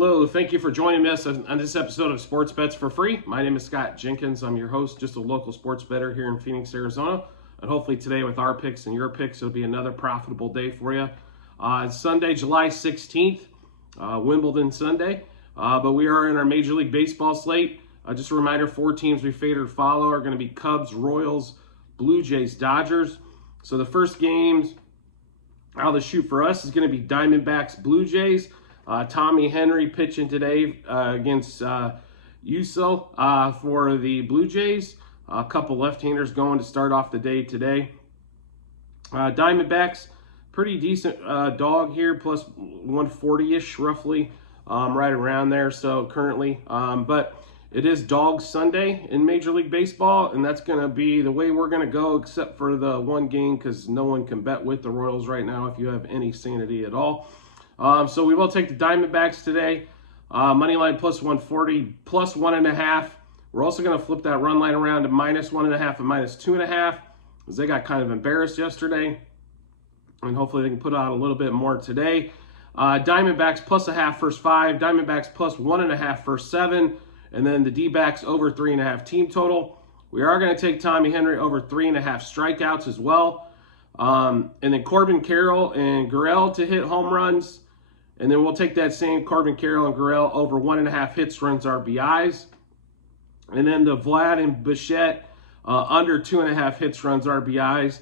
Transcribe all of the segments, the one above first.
Hello, thank you for joining us on this episode of Sports Bets for Free. My name is Scott Jenkins. I'm your host, just a local sports bettor here in Phoenix, Arizona. And hopefully today with our picks and your picks, it'll be another profitable day for you. It's Sunday, July 16th, Wimbledon Sunday. But we are in our Major League Baseball slate. Just a reminder, 4 teams we fade or follow are going to be Cubs, Royals, Blue Jays, Dodgers. So the first games out of the shoot for us is going to be Diamondbacks, Blue Jays. Tommy Henry pitching today against Uso for the Blue Jays. A couple left-handers going to start off the day today. Diamondbacks, pretty decent dog here, plus 140-ish roughly, right around there. So currently, but it is Dog Sunday in Major League Baseball, and that's going to be the way we're going to go, except for the one game, because no one can bet with the Royals right now if you have any sanity at all. So we will take the Diamondbacks today. Money line plus 140, plus 1.5. We're also going to flip that run line around to minus 1.5 and minus 2.5, because they got kind of embarrassed yesterday. And hopefully they can put out a little bit more today. Diamondbacks plus 0.5 first 5. Diamondbacks plus 1.5 first 7. And then the D-backs over 3.5 team total. We are going to take Tommy Henry over 3.5 strikeouts as well. And then Corbin Carroll and Gurriel to hit home runs. And then we'll take that same Corbin Carroll and Gurriel over 1.5 hits, runs, RBIs. And then the Vlad and Bichette under 2.5 hits, runs, RBIs.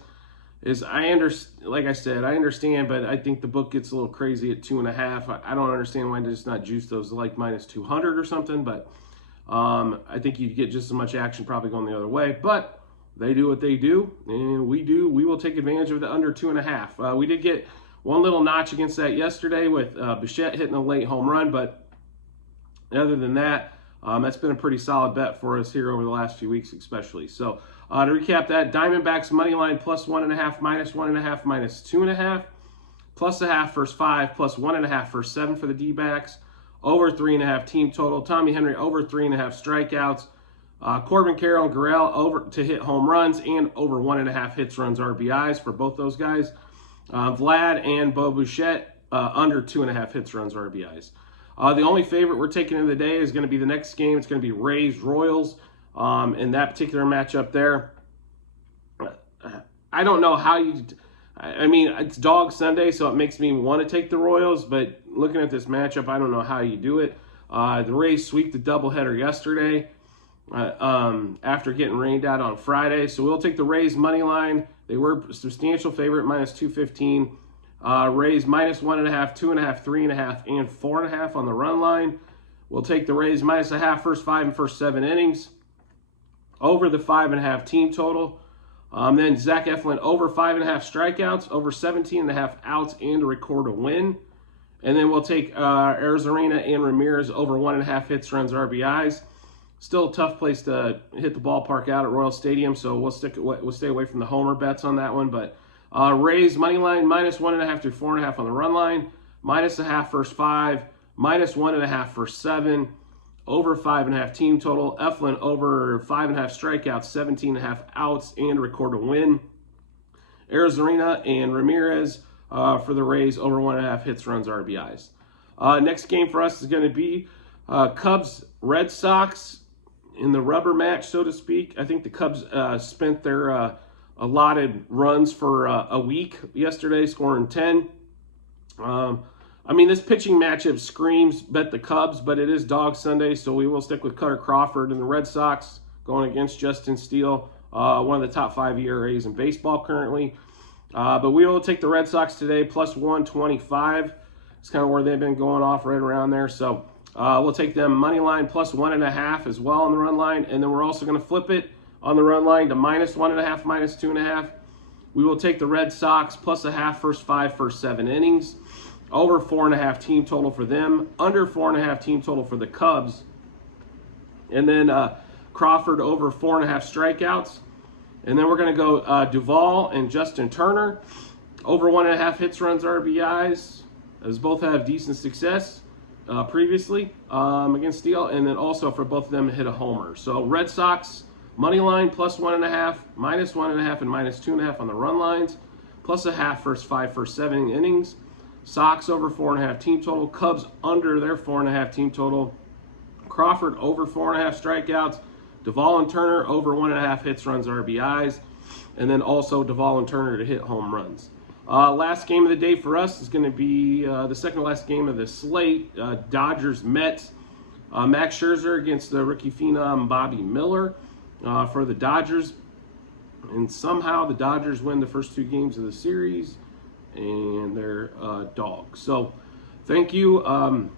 Like I said, I understand, but I think the book gets a little crazy at 2.5. I don't understand why they just not juice those like minus 200 or something, but I think you'd get just as much action probably going the other way. But they do what they do, and we will take advantage of the under 2.5. We did get one little notch against that yesterday with Bichette hitting a late home run, but other than that, that's been a pretty solid bet for us here over the last few weeks especially. So to recap that, Diamondbacks money line plus 1.5, minus 1.5, minus 2.5, plus 0.5 first 5, plus 1.5 first 7 for the D-backs, over 3.5 team total. Tommy Henry over 3.5 strikeouts. Corbin Carroll and Gurriel over to hit home runs and over 1.5 hits, runs, RBIs for both those guys. Vlad and Bo Bichette under 2.5 hits, runs, RBIs. The only favorite we're taking in the day is going to be the next game. It's going to be Rays Royals in that particular matchup there. I don't know how you. I mean, it's Dog Sunday, so it makes me want to take the Royals. But looking at this matchup, I don't know how you do it. The Rays swept the doubleheader yesterday after getting rained out on Friday. So we'll take the Rays money line. They were a substantial favorite, minus 215. Rays minus 1.5, 2.5, 3.5, and 4.5 on the run line. We'll take the Rays minus 0.5 first 5 and first 7 innings. Over the 5.5 team total. Then Zach Eflin over 5.5 strikeouts, over 17.5 outs, and to record a win. And then we'll take Arizarena and Ramirez over 1.5 hits, runs, RBIs. Still a tough place to hit the ballpark out at Royal Stadium, so we'll stay away from the homer bets on that one. But Rays money line minus 1.5 through 4.5 on the run line, minus 0.5 first 5, minus 1.5 first 7, over 5.5 team total. Eflin over 5.5 strikeouts, 17.5 outs, and record a win. Arizarena and Ramirez for the Rays over 1.5 hits, runs, RBIs. Next game for us is going to be Cubs Red Sox in the rubber match, so to speak. I think the Cubs spent their allotted runs for a week yesterday, scoring 10. I mean, this pitching matchup screams bet the Cubs, but it is Dog Sunday, so we will stick with Cutter Crawford and the Red Sox going against Justin Steele, one of the top 5 ERAs in baseball currently. But we will take the Red Sox today, plus 125. It's kind of where they've been going off right around there. So we'll take them money line plus 1.5 as well on the run line. And then we're also going to flip it on the run line to minus 1.5, minus 2.5. We will take the Red Sox plus 0.5 first 5, first 7 innings. Over 4.5 team total for them. Under 4.5 team total for the Cubs. And then Crawford over 4.5 strikeouts. And then we're going to go Duvall and Justin Turner. Over 1.5 hits, runs, RBIs. As both have decent success previously against Steele. And then also for both of them to hit a homer. So Red Sox money line plus 1.5, minus 1.5, and minus 2.5 on the run lines. Plus 0.5 first 5, first 7 innings. Sox over 4.5 team total. Cubs under their 4.5 team total. Crawford over 4.5 strikeouts. Duvall and Turner over 1.5 hits, runs, RBIs. And then also Duvall and Turner to hit home runs. Last game of the day for us is going to be the second to last game of the slate. Dodgers Mets. Max Scherzer against the rookie phenom Bobby Miller for the Dodgers. And somehow the Dodgers win the first 2 games of the series, and they're dogs. So thank you on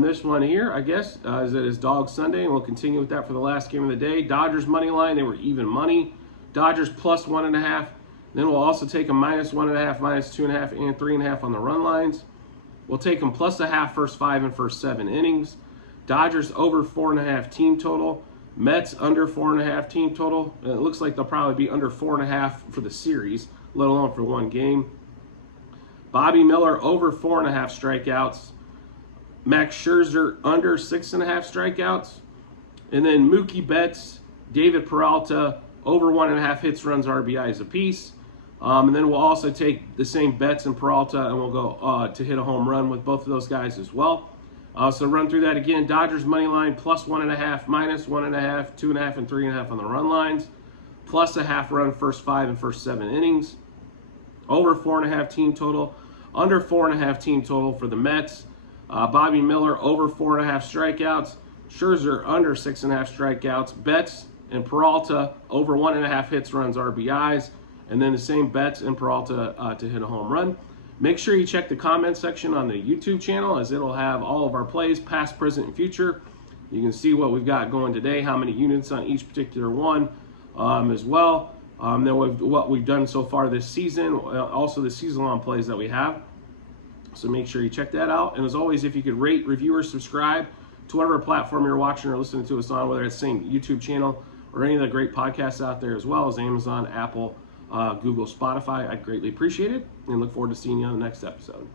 this one here, I guess, as it is Dog Sunday, and we'll continue with that for the last game of the day. Dodgers money line, they were even money. Dodgers plus 1.5. Then we'll also take them minus 1.5, minus 2.5, and 3.5 on the run lines. We'll take them plus 0.5 first 5 and first 7 innings. Dodgers over 4.5 team total. Mets under 4.5 team total. It looks like they'll probably be under 4.5 for the series, let alone for one game. Bobby Miller over 4.5 strikeouts. Max Scherzer under 6.5 strikeouts. And then Mookie Betts, David Peralta over 1.5 hits, runs, RBIs apiece. And then we'll also take the same Betts and Peralta, and we'll go to hit a home run with both of those guys as well. So run through that again. Dodgers money line plus 1.5, minus 1.5, 2.5, and 3.5 on the run lines. Plus 0.5 run first 5 and first 7 innings. Over 4.5 team total. Under 4.5 team total for the Mets. Bobby Miller over 4.5 strikeouts. Scherzer under 6.5 strikeouts. Betts and Peralta over 1.5 hits, runs, RBIs. And then the same Betts and Peralta to hit a home run. Make sure you check the comment section on the YouTube channel, as it'll have all of our plays, past, present, and future. You can see what we've got going today, how many units on each particular one as well. Then what we've done so far this season, also the season-long plays that we have. So make sure you check that out. And as always, if you could rate, review, or subscribe to whatever platform you're watching or listening to us on, whether it's the same YouTube channel or any of the great podcasts out there, as well as Amazon, Apple, Google, Spotify, I'd greatly appreciate it, and look forward to seeing you on the next episode.